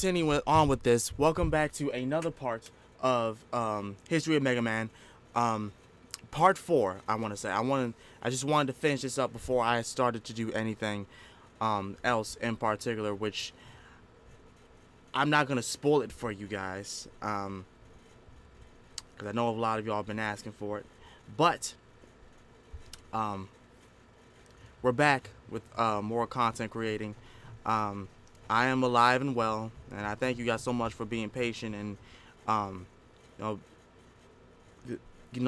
continuing on with this, welcome back to another part of History of Mega Man, part 4. I want to say I just wanted to finish this up before I started to do anything else in particular, which I'm not gonna spoil it for you guys, because I know a lot of y'all have been asking for it, but we're back with more content creating. I am alive and well, and I thank you guys so much for being patient and,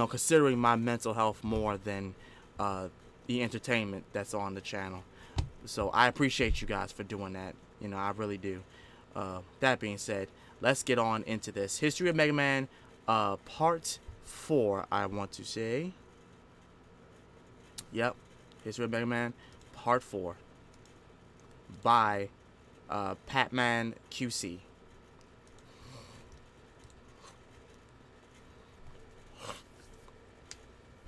considering my mental health more than the entertainment that's on the channel. So I appreciate you guys for doing that. I really do. That being said, let's get on into this History of Mega Man, Part 4. I want to say, yep, History of Mega Man, Part 4, by PatmanQC.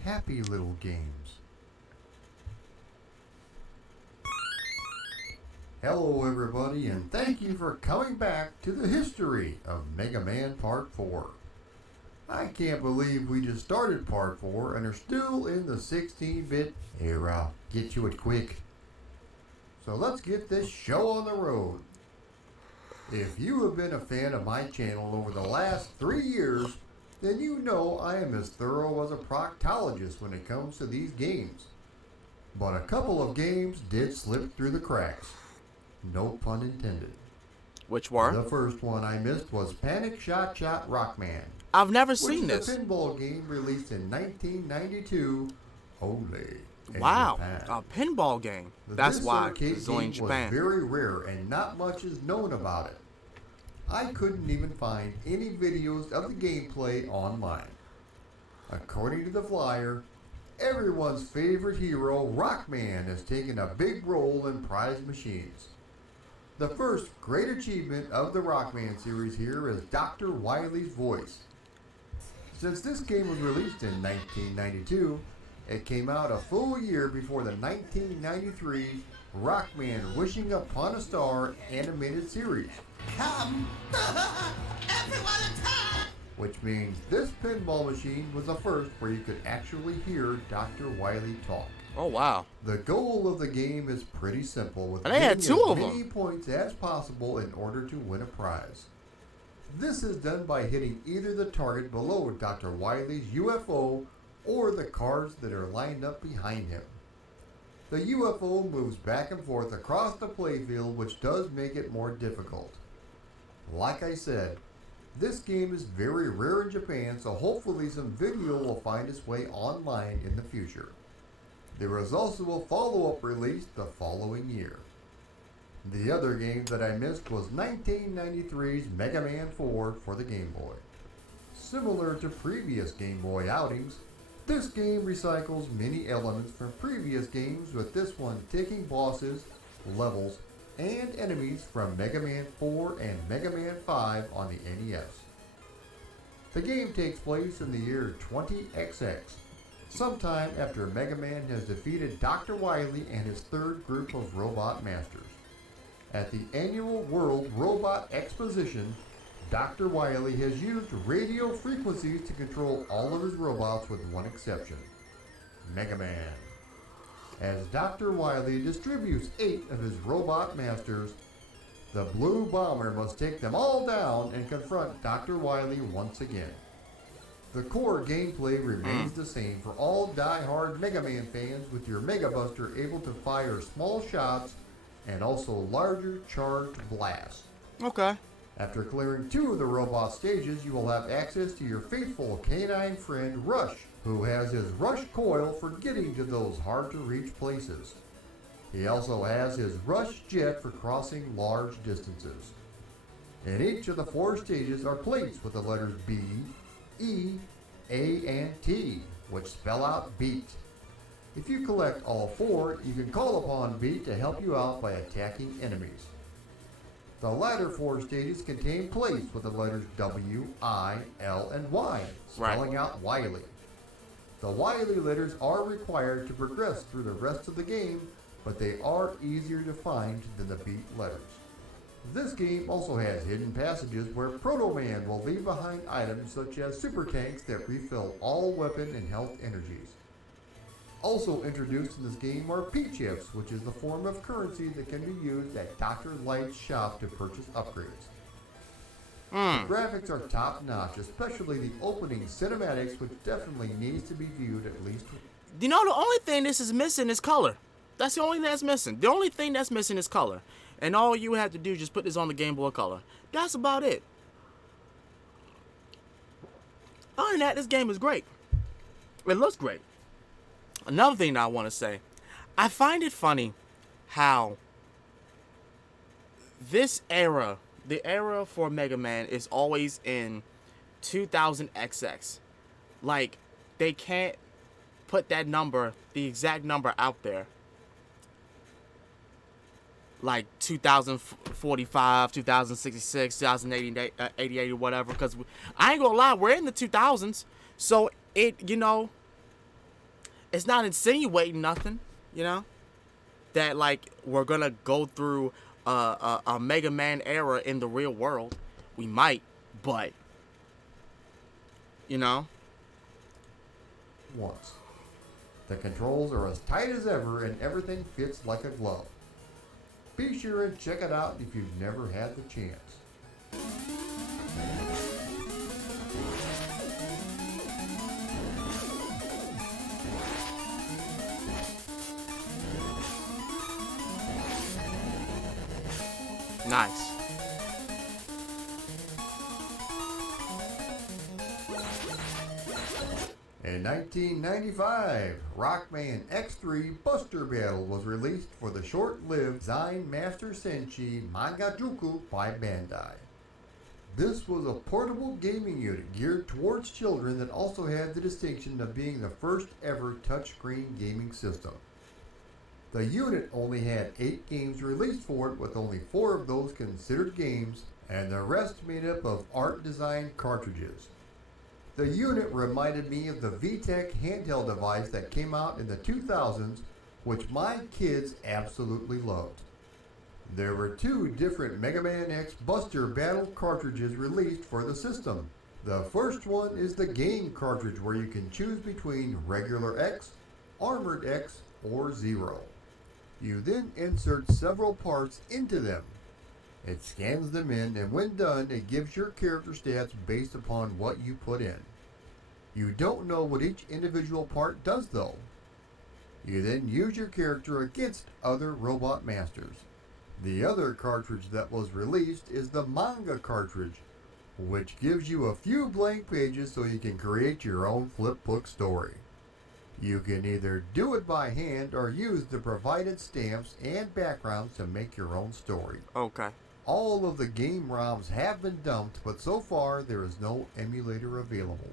Happy little games. Hello everybody, and thank you for coming back to the history of Mega Man Part 4. I can't believe we just started Part 4 and are still in the 16-bit era. Get to it quick. So let's get this show on the road. If you have been a fan of my channel over the last 3 years, then you know I am as thorough as a proctologist when it comes to these games. But a couple of games did slip through the cracks. No pun intended. Which were? The first one I missed was Panic Shot Shot Rockman. I've never seen this. Which is a pinball game released in 1992 only. Wow, Japan. a pinball game. That's why This only in arcade game Japan. was very rare and not much is known about it. I couldn't even find any videos of the gameplay online. According to the flyer, everyone's favorite hero, Rockman, has taken a big role in prize machines. The first great achievement of the Rockman series here is Dr. Wily's voice. Since this game was released in 1992, it came out a full year before the 1993 Rockman Wishing Upon a Star animated series. Come, everyone attack! Which means this pinball machine was the first where you could actually hear Dr. Wily talk. Oh wow! The goal of the game is pretty simple, with And they had getting two as of many them. points as possible in order to win a prize. This is done by hitting either the target below Dr. Wily's UFO or the cards that are lined up behind him. The UFO moves back and forth across the playfield, which does make it more difficult. Like I said, this game is very rare in Japan, so hopefully some video will find its way online in the future. There was also a follow-up release the following year. The other game that I missed was 1993's Mega Man 4 for the Game Boy. Similar to previous Game Boy outings, this game recycles many elements from previous games, with this one taking bosses, levels, and enemies from Mega Man 4 and Mega Man 5 on the NES. The game takes place in the year 20XX, sometime after Mega Man has defeated Dr. Wily and his third group of robot masters. At the annual World Robot Exposition, Dr. Wily has used radio frequencies to control all of his robots with one exception, Mega Man. As Dr. Wily distributes 8 of his robot masters, the Blue Bomber must take them all down and confront Dr. Wily once again. The core gameplay remains the same for all die-hard Mega Man fans, with your Mega Buster able to fire small shots and also larger charged blasts. Okay. After clearing 2 of the robot stages, you will have access to your faithful canine friend Rush, who has his Rush coil for getting to those hard-to-reach places. He also has his Rush jet for crossing large distances. In each of the 4 stages are plates with the letters B, E, A, and T, which spell out beat. If you collect all 4, you can call upon beat to help you out by attacking enemies. The latter 4 stages contain plates with the letters W, I, L, and Y, spelling out Wily. The Wily letters are required to progress through the rest of the game, but they are easier to find than the beat letters. This game also has hidden passages where Proto Man will leave behind items such as super tanks that refill all weapon and health energies. Also introduced in this game are P-Chips, which is the form of currency that can be used at Dr. Light's shop to purchase upgrades. The graphics are top notch, especially the opening cinematics, which definitely needs to be viewed at least. You know, the only thing this is missing is color. That's the only thing that's missing. The only thing that's missing is color. And all you have to do is just put this on the Game Boy Color. That's about it. Other than that, this game is great. It looks great. Another thing that I want to say, I find it funny how this era, the era for Mega Man, is always in 2000XX. Like, they can't put that number, the exact number out there. Like 2045, 2066, 2088, or whatever. Because I ain't gonna lie, we're in the 2000s. So it, you know, it's not insinuating nothing, you know, that like we're gonna go through a Mega Man era in the real world. We might, but you know. Once. The controls are as tight as ever and everything fits like a glove. Be sure and check it out if you've never had the chance. Nice. In 1995, Rockman X3 Buster Battle was released for the short-lived Zine Master Senshi Mangajuku by Bandai. This was a portable gaming unit geared towards children that also had the distinction of being the first ever touchscreen gaming system. The unit only had 8 games released for it, with only 4 of those considered games, and the rest made up of art design cartridges. The unit reminded me of the VTech handheld device that came out in the 2000s, which my kids absolutely loved. There were 2 different Mega Man X Buster Battle cartridges released for the system. The first one is the game cartridge, where you can choose between regular X, Armored X, or Zero. You then insert several parts into them. It scans them in, and when done, it gives your character stats based upon what you put in. You don't know what each individual part does though. You then use your character against other robot masters. The other cartridge that was released is the manga cartridge, which gives you a few blank pages so you can create your own flipbook story. You can either do it by hand or use the provided stamps and backgrounds to make your own story. Okay. All of the game ROMs have been dumped, but so far there is no emulator available.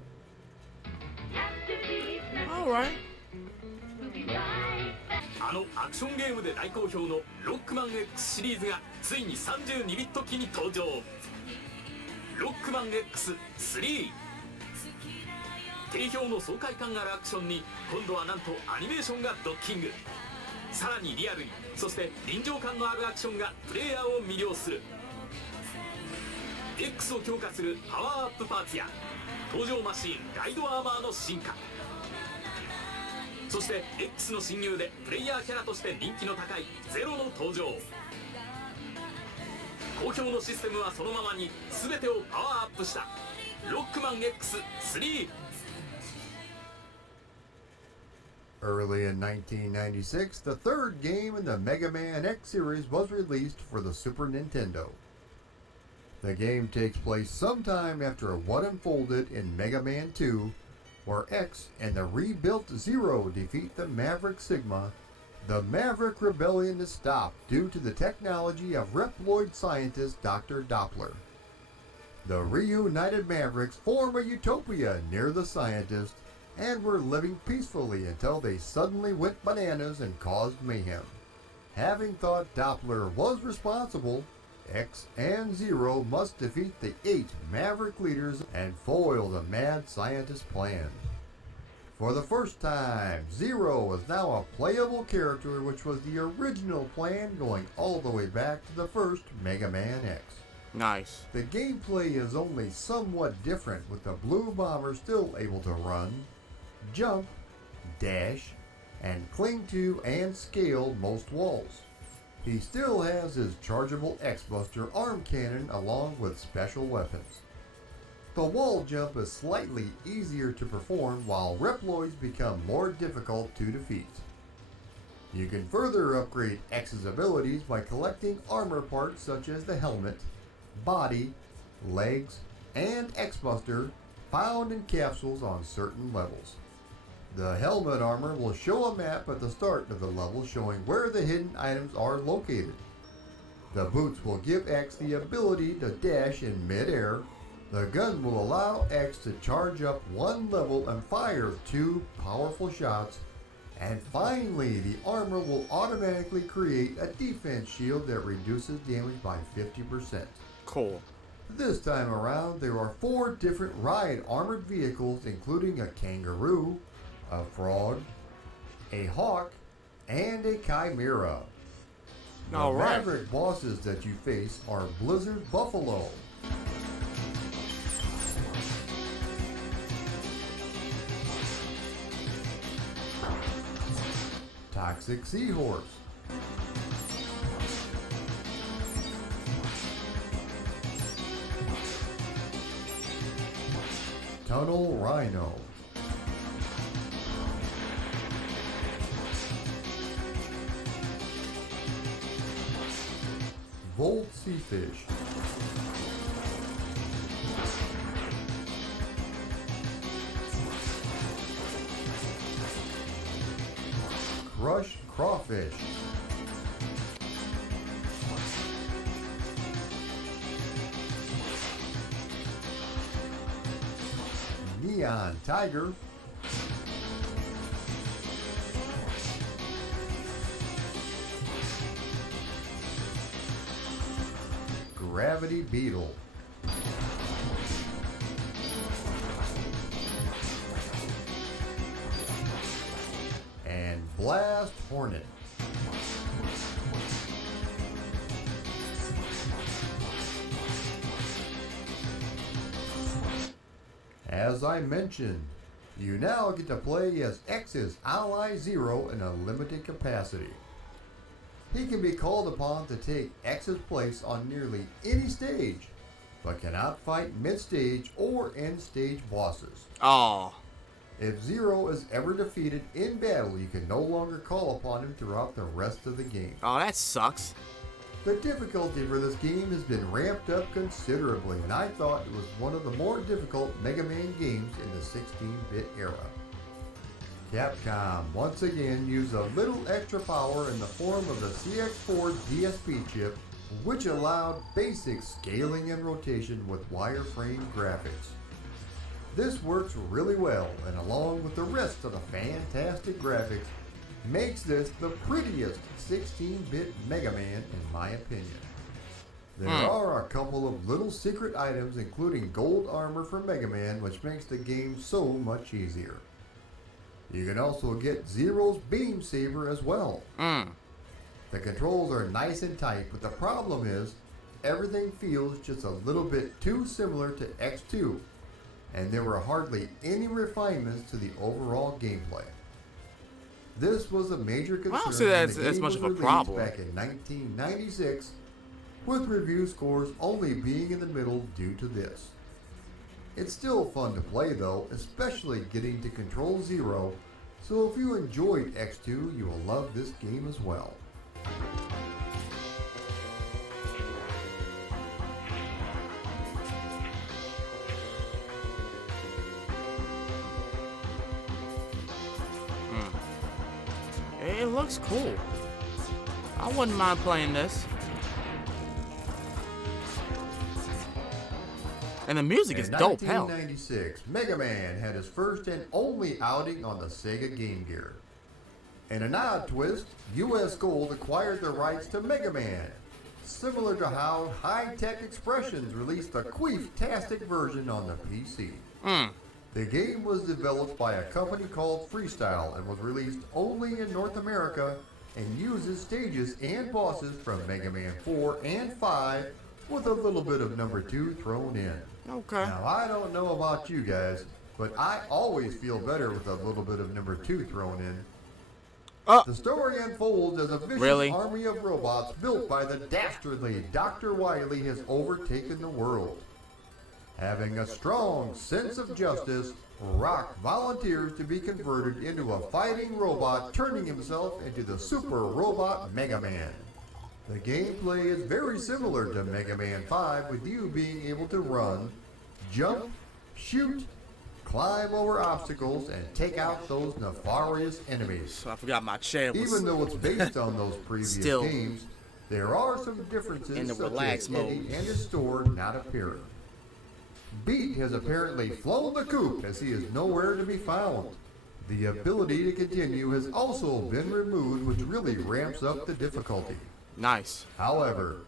Alright. あのアクションゲームで大好評のロックマン X シリーズがついに32ビット機に登場。ロックマン X3 定評の爽快感あるアクションに今度はなんとアニメーションがドッキング。さらにリアルに、そして臨場感のあるアクションがプレイヤーを魅了する。 X を強化するパワーアップパーツや登場マシーンガイドアーマーの進化、そして X の親友でプレイヤーキャラとして人気の高いゼロの登場。好評のシステムはそのままに全てをパワーアップしたロックマン X3。 Early in 1996, the third game in the Mega Man X series was released for the Super Nintendo. The game takes place sometime after what unfolded in Mega Man 2, where X and the rebuilt Zero defeat the Maverick Sigma. The Maverick Rebellion is stopped due to the technology of Reploid scientist Dr. Doppler. The reunited Mavericks form a utopia near the scientist and were living peacefully until they suddenly went bananas and caused mayhem. Having thought Doppler was responsible, X and Zero must defeat the 8 Maverick leaders and foil the mad scientist's plan. For the first time, Zero is now a playable character, which was the original plan going all the way back to the first Mega Man X. Nice. The gameplay is only somewhat different, with the Blue Bomber still able to run, jump, dash, and cling to and scale most walls. He still has his chargeable X-Buster arm cannon along with special weapons. The wall jump is slightly easier to perform, while Reploids become more difficult to defeat. You can further upgrade X's abilities by collecting armor parts such as the helmet, body, legs, and X-Buster found in capsules on certain levels. The helmet armor will show a map at the start of the level showing where the hidden items are located. The boots will give X the ability to dash in mid-air. The gun will allow X to charge up one level and fire 2 powerful shots. And finally, the armor will automatically create a defense shield that reduces damage by 50%. Cool. This time around, there are 4 different ride armored vehicles, including a kangaroo, a frog, a hawk, and a chimera. The All right. maverick bosses that you face are Blizzard Buffalo, Toxic Seahorse, Tunnel Rhino, Volt Seafish, Crushed Crawfish, Neon Tiger, Gravity Beetle, and Blast Hornet. As I mentioned, you now get to play as X's Ally Zero in a limited capacity. He can be called upon to take X's place on nearly any stage, but cannot fight mid-stage or end-stage bosses. Oh. If Zero is ever defeated in battle, you can no longer call upon him throughout the rest of the game. Oh, that sucks. The difficulty for this game has been ramped up considerably, and I thought it was one of the more difficult Mega Man games in the 16-bit era. Capcom once again used a little extra power in the form of the CX4 DSP chip, which allowed basic scaling and rotation with wireframe graphics. This works really well, and along with the rest of the fantastic graphics, makes this the prettiest 16-bit Mega Man in my opinion. There are a couple of little secret items, including gold armor for Mega Man, which makes the game so much easier. You can also get Zero's beam saber as well. The controls are nice and tight, but the problem is everything feels just a little bit too similar to X2, and there were hardly any refinements to the overall gameplay. This was a major concern. I don't see that as much of a problem. Back in 1996, with review scores only being in the middle due to this. It's still fun to play though, especially getting to control Zero, so if you enjoyed X2, you will love this game as well. It looks cool. I wouldn't mind playing this. And the music is dope, hell. In 1996, Mega Man had his first and only outing on the Sega Game Gear. In an odd twist, US Gold acquired the rights to Mega Man, similar to how High Tech Expressions released a queef-tastic version on the PC. The game was developed by a company called Freestyle and was released only in North America and uses stages and bosses from Mega Man 4 and 5 with a little bit of number 2 thrown in. Okay. Now, I don't know about you guys, but I always feel better with a little bit of number 2 thrown in. The story unfolds as a vicious army of robots built by the dastardly Dr. Wily has overtaken the world. Having a strong sense of justice, Rock volunteers to be converted into a fighting robot, turning himself into the super robot Mega Man. The gameplay is very similar to Mega Man 5, with you being able to run, jump, shoot, climb over obstacles, and take out those nefarious enemies. So I forgot my chair was Even though it's based on those previous still games, there are some differences in the such relax as mode. Eddie and his sword not appearing. Beat has apparently flown the coop as he is nowhere to be found. The ability to continue has also been removed, which really ramps up the difficulty. nice. However,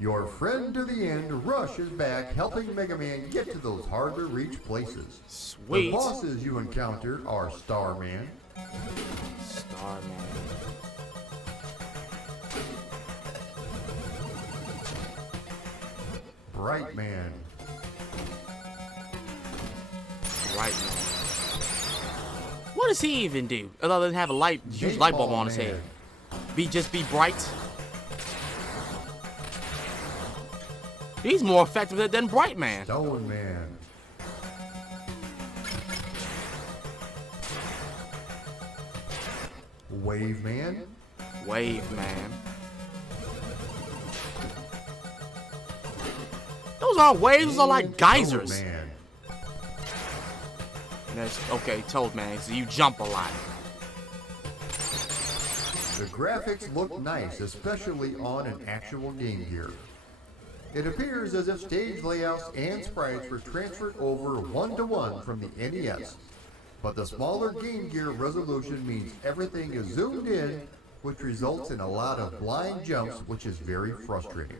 your friend to the end, Rush, is back helping Mega Man get to those hard to reach places. Sweet. The bosses you encounter are Starman, Starman. Bright Man, Right now. What does he even do other than have a huge light bulb on his head? Just be bright. He's more effective than Bright Man. Stone Man, Wave Man, Wave Man. Those aren't waves, those are like and geysers. Toad Man. That's okay, Toad Man. So you jump a lot. The graphics look nice, especially on an actual Game Gear. It appears as if stage layouts and sprites were transferred over one-to-one from the NES, but the smaller Game Gear resolution means everything is zoomed in, which results in a lot of blind jumps, which is very frustrating.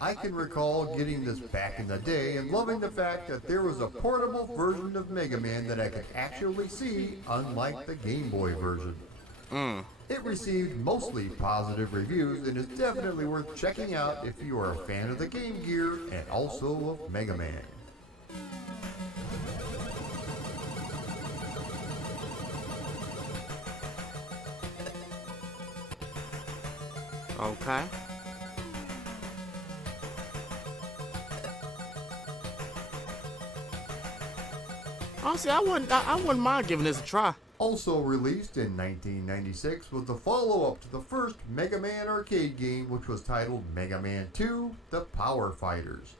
I can recall getting this back in the day and loving the fact that there was a portable version of Mega Man that I could actually see, unlike the Game Boy version. It received mostly positive reviews and is definitely worth checking out if you are a fan of the Game Gear and also of Mega Man. Okay. Honestly, I wouldn't mind giving this a try. Also released in 1996 was the follow-up to the first Mega Man arcade game, which was titled Mega Man 2: The Power Fighters.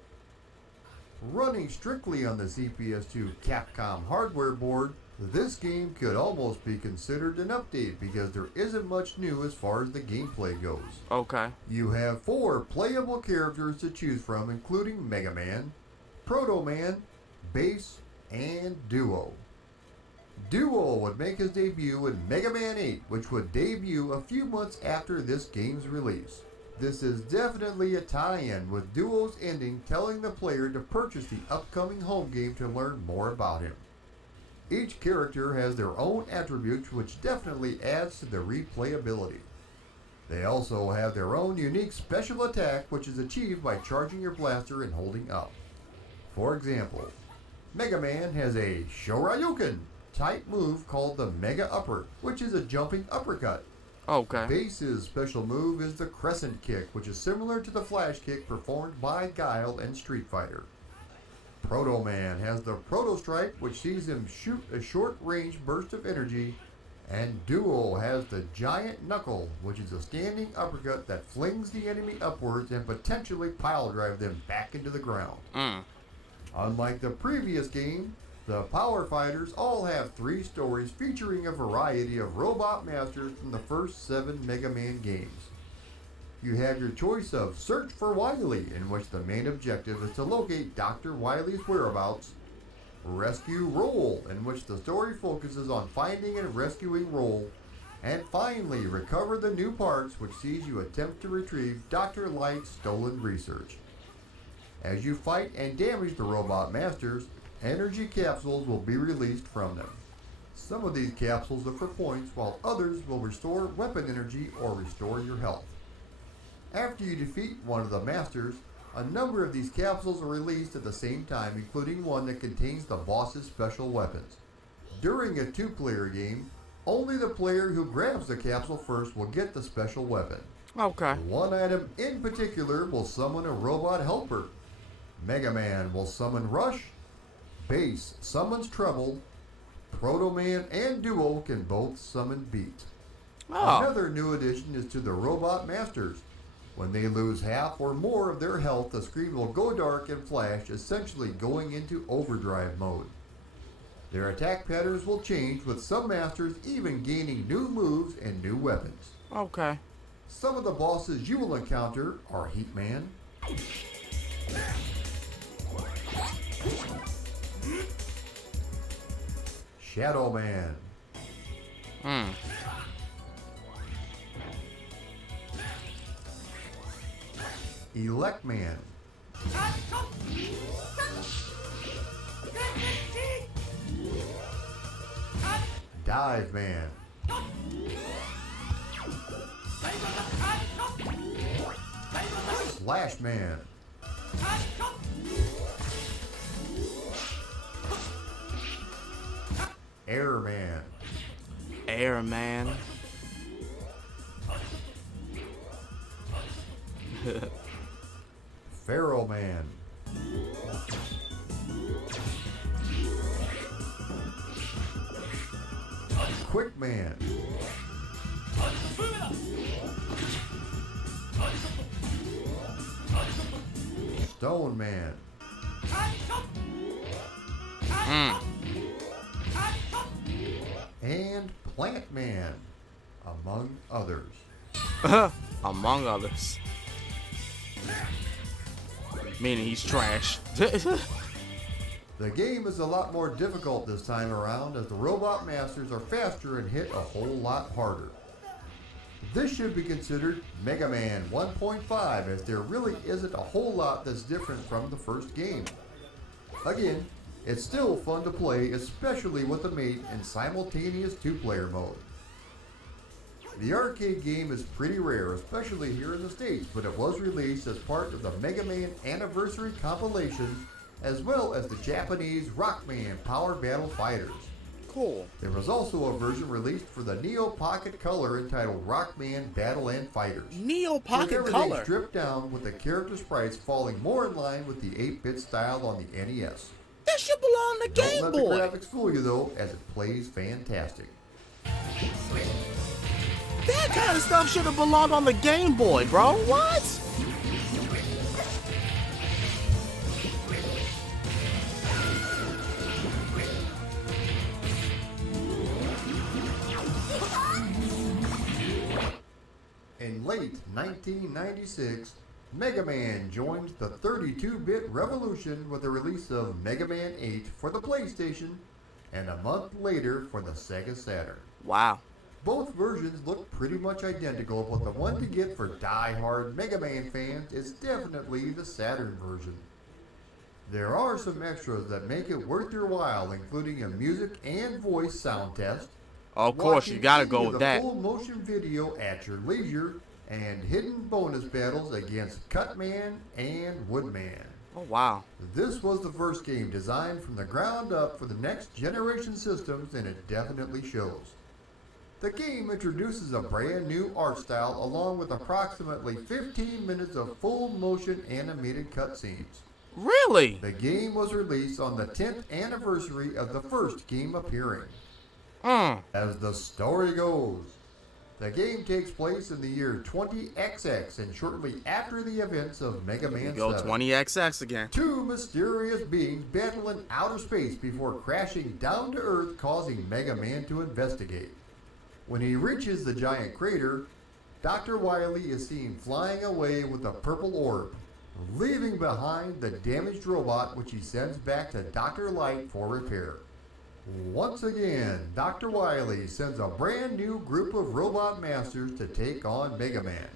Running strictly on the CPS2 Capcom hardware board, this game could almost be considered an update because there isn't much new as far as the gameplay goes. Okay. You have 4 playable characters to choose from, including Mega Man, Proto Man, Bass, and Duo. Duo would make his debut in Mega Man 8, which would debut a few months after this game's release. This is definitely a tie-in, with Duo's ending telling the player to purchase the upcoming home game to learn more about him. Each character has their own attributes, which definitely adds to the replayability. They also have their own unique special attack, which is achieved by charging your blaster and holding up. For example, Mega Man has a Shoryuken type move called the Mega Upper, which is a jumping uppercut. Okay. Bass's special move is the Crescent Kick, which is similar to the Flash Kick performed by Guile in Street Fighter. Proto Man has the Proto Strike, which sees him shoot a short-range burst of energy, and Duo has the Giant Knuckle, which is a standing uppercut that flings the enemy upwards and potentially pile drive them back into the ground. Unlike the previous game, the Power Fighters all have 3 stories featuring a variety of robot masters from the first 7 Mega Man games. You have your choice of Search for Wily, in which the main objective is to locate Dr. Wily's whereabouts, Rescue Roll, in which the story focuses on finding and rescuing Roll, and finally Recover the New Parts, which sees you attempt to retrieve Dr. Light's stolen research. As you fight and damage the robot masters, energy capsules will be released from them. Some of these capsules are for points, while others will restore weapon energy or restore your health. After you defeat one of the masters, a number of these capsules are released at the same time, including one that contains the boss's special weapons. During a two-player game, only the player who grabs the capsule first will get the special weapon. Okay. One item in particular will summon a robot helper. Mega Man will summon Rush. Bass summons Treble. Proto Man and Duo can both summon Beat. Oh. Another new addition is to the Robot Masters. When they lose half or more of their health, the screen will go dark and flash, essentially going into overdrive mode. Their attack patterns will change, with some masters even gaining new moves and new weapons. Okay. Some of the bosses you will encounter are Heat Man, Shadow Man, Elect Man, Dive Man, Slash Man, Air Man, Airman. Pharaoh Man, Quick Man, Stone Man, and Plant Man, among others. Among others. Meaning he's trash. The game is a lot more difficult this time around, as the Robot Masters are faster and hit a whole lot harder. This should be considered Mega Man 1.5, as there really isn't a whole lot that's different from the first game. Again, it's still fun to play, especially with a mate in simultaneous two-player mode. The arcade game is pretty rare, especially here in the States, but it was released as part of the Mega Man Anniversary compilation, as well as the Japanese Rockman Power Battle Fighters. Cool. There was also a version released for the Neo Pocket Color entitled Rockman Battle and Fighters. Neo Pocket with everything Color. stripped down, with the character sprites falling more in line with the 8-bit style on the NES. That should belong to Don't Game let Boy. the graphics fool you though, as it plays fantastic. That kind of stuff should have belonged on the Game Boy, bro. What? In late 1996, Mega Man joined the 32-bit revolution with the release of Mega Man 8 for the PlayStation, and a month later for the Sega Saturn. Wow. Both versions look pretty much identical, but the one to get for die-hard Mega Man fans is definitely the Saturn version. There are some extras that make it worth your while, including a music and voice sound test. Of course, you gotta go with that. Full motion video at your leisure, and hidden bonus battles against Cutman and Woodman. Oh, wow. This was the first game designed from the ground up for the next generation systems, and it definitely shows. The game introduces a brand new art style along with approximately 15 minutes of full motion animated cutscenes. Really? The game was released on the 10th anniversary of the first game appearing. As the story goes, the game takes place in the year 20XX and shortly after the events of Mega Man 7. Go 20XX again. Two mysterious beings battle in outer space before crashing down to Earth, causing Mega Man to investigate. When he reaches the giant crater, Dr. Wily is seen flying away with a purple orb, leaving behind the damaged robot, which he sends back to Dr. Light for repair. Once again, Dr. Wily sends a brand new group of robot masters to take on Mega Man.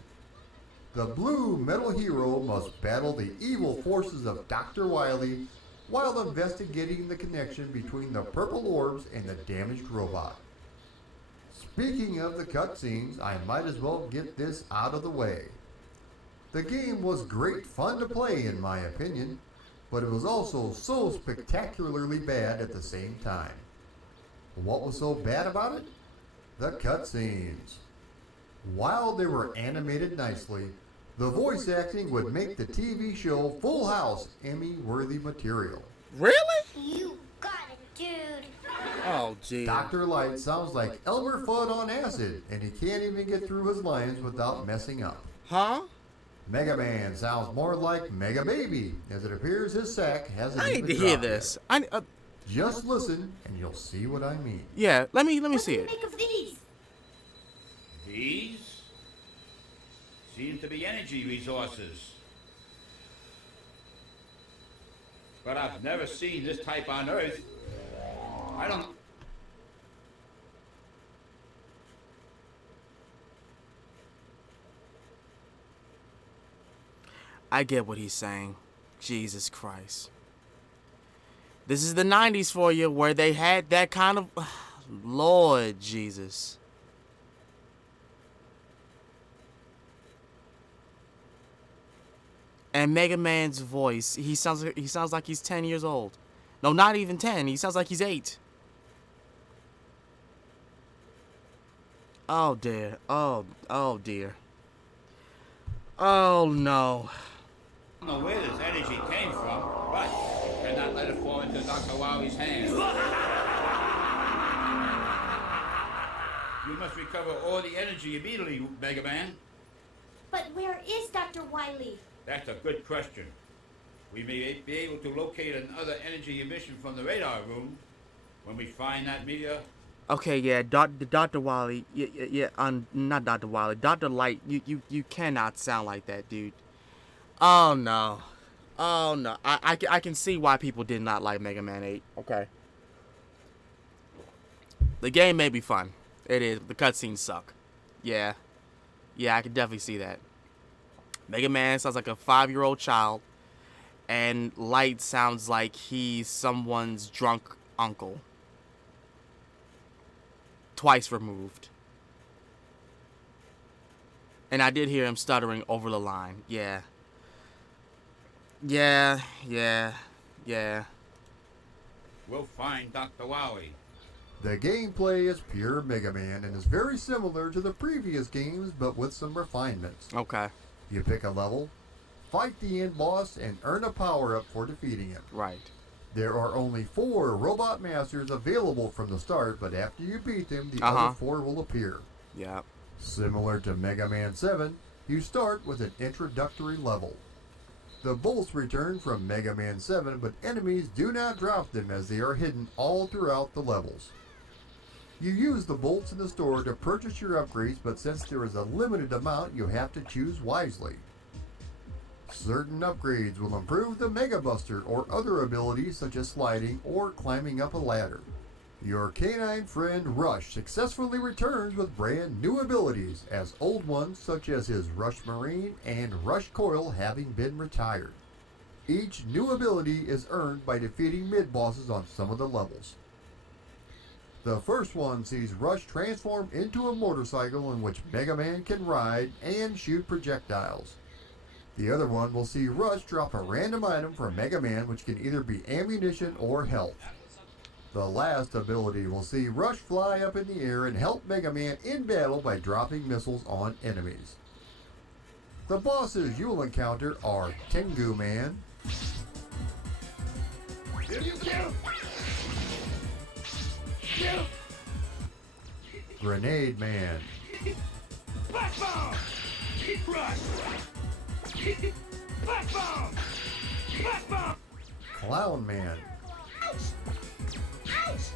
The blue metal hero must battle the evil forces of Dr. Wily while investigating the connection between the purple orbs and the damaged robot. Speaking of the cutscenes, I might as well get this out of the way. The game was great fun to play in my opinion, but it was also so spectacularly bad at the same time. What was so bad about it? The cutscenes. While they were animated nicely, the voice acting would make the TV show Full House Emmy-worthy material. Really? You got it, dude. Oh, gee. Dr. Light sounds like Elmer Fudd on acid, and he can't even get through his lines without messing up. Huh? Mega Man sounds more like Mega Baby, as it appears his sack hasn't I need even to hear dropped this. Just listen, and you'll see what I mean. Yeah, let me What see do you it. make of these? These seem to be energy resources. But I've never seen this type on Earth. I don't... I get what he's saying. Jesus Christ. This is the 90s for you, where they had that kind of... Lord Jesus. And Mega Man's voice, he sounds like he's 10 years old. No, not even 10. He sounds like he's 8. Oh dear. Oh dear. Oh no. I don't know where this energy came from, but you cannot let it fall into Dr. Wowie's hands. You must recover all the energy immediately, Mega Man. But where is Dr. Wily? That's a good question. We may be able to locate another energy emission from the radar room when we find that meteor. Okay, yeah, Dr. Wily, yeah, not Dr. Wily, Dr. Light, you cannot sound like that, dude. Oh no, I can see why people did not like Mega Man 8. Okay, the game may be fun, it is. The cutscenes suck. Yeah, I can definitely see that. Mega Man sounds like a 5-year-old child, and Light sounds like he's someone's drunk uncle. Twice removed. And I did hear him stuttering over the line. Yeah. We'll find Dr. Wowie. The gameplay is pure Mega Man and is very similar to the previous games, but with some refinements. Okay. You pick a level, fight the end boss, and earn a power-up for defeating him. Right. There are only 4 Robot Masters available from the start, but after you beat them, the other 4 will appear. Yeah. Similar to Mega Man 7, you start with an introductory level. The bolts return from Mega Man 7, but enemies do not drop them as they are hidden all throughout the levels. You use the bolts in the store to purchase your upgrades, but since there is a limited amount, you have to choose wisely. Certain upgrades will improve the Mega Buster or other abilities such as sliding or climbing up a ladder. Your canine friend Rush successfully returns with brand new abilities, as old ones such as his Rush Marine and Rush Coil having been retired. Each new ability is earned by defeating mid-bosses on some of the levels. The first one sees Rush transform into a motorcycle in which Mega Man can ride and shoot projectiles. The other one will see Rush drop a random item from Mega Man, which can either be ammunition or health. The last ability will see Rush fly up in the air and help Mega Man in battle by dropping missiles on enemies. The bosses you'll encounter are Tengu Man, Grenade Man, Black bomb! Rush! Black bomb! Black bomb! Clown Man, Ouch! Ouch!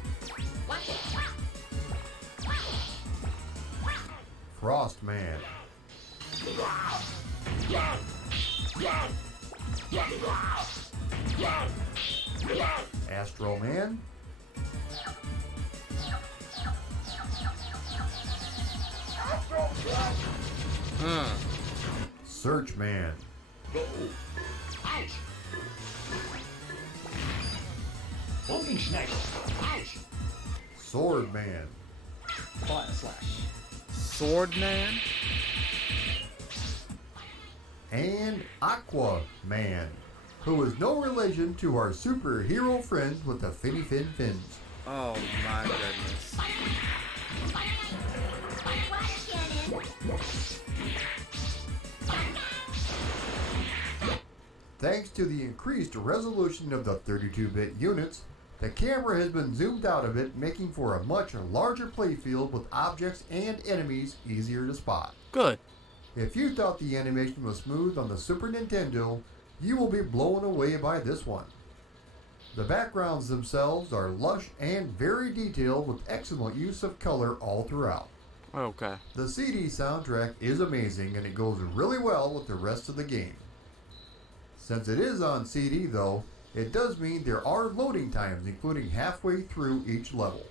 Watch it! Frost Man, Astro Man, Search Man, Ouch! Sword Man, Fire Slash. Sword Man. and Aqua Man, who is no relation to our superhero friends with the finny fin fins. Oh my goodness. Thanks to the increased resolution of the 32-bit units, the camera has been zoomed out a bit, making for a much larger playfield with objects and enemies easier to spot. Good. If you thought the animation was smooth on the Super Nintendo, you will be blown away by this one. The backgrounds themselves are lush and very detailed with excellent use of color all throughout. Okay. The CD soundtrack is amazing and it goes really well with the rest of the game. Since it is on CD though, it does mean there are loading times including halfway through each level.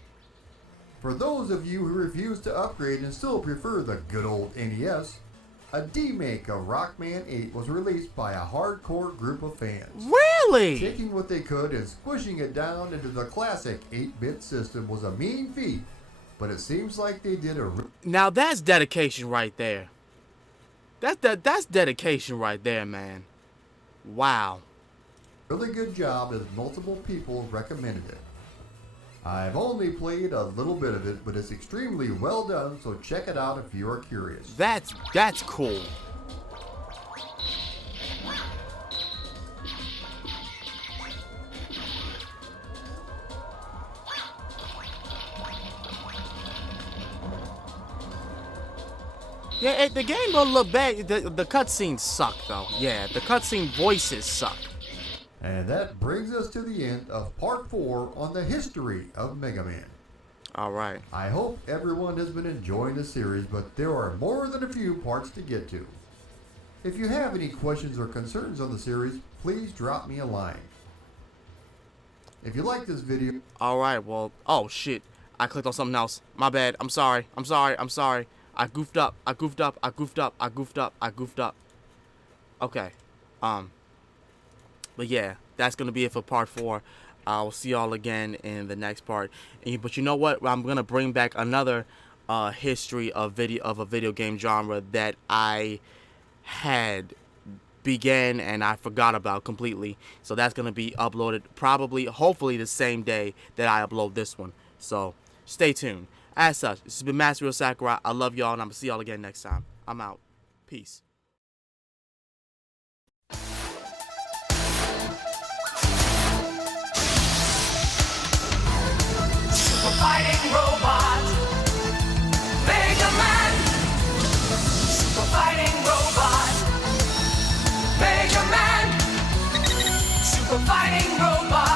For those of you who refuse to upgrade and still prefer the good old NES, a demake of Rockman 8 was released by a hardcore group of fans. Really? Taking what they could and squishing it down into the classic 8-bit system was a mean feat, but it seems like they did a Now that's dedication right there. That's dedication right there, man. Wow. really good job as multiple people recommended it. I've only played a little bit of it, but it's extremely well done, so check it out if you are curious. That's cool. Yeah, the game don't look bad. The cutscenes suck though. Yeah, the cutscene voices suck. And that brings us to the end of part 4 on the history of Mega Man. All right. I hope everyone has been enjoying the series, but there are more than a few parts to get to. If you have any questions or concerns on the series, please drop me a line. If you like this video, All right. Well, oh shit. I clicked on something else. My bad. I'm sorry. I goofed up. Okay. But yeah, that's gonna be it for part 4. I'll see y'all again in the next part. But you know what? I'm gonna bring back another history of a video game genre that I had began and I forgot about completely. So that's gonna be uploaded hopefully the same day that I upload this one. So stay tuned. As such, this has been Master Real Sakurai. I love y'all and I'm gonna see y'all again next time. I'm out. Peace. Fighting robot, megaman. Super fighting robot, megaman. Super fighting robot.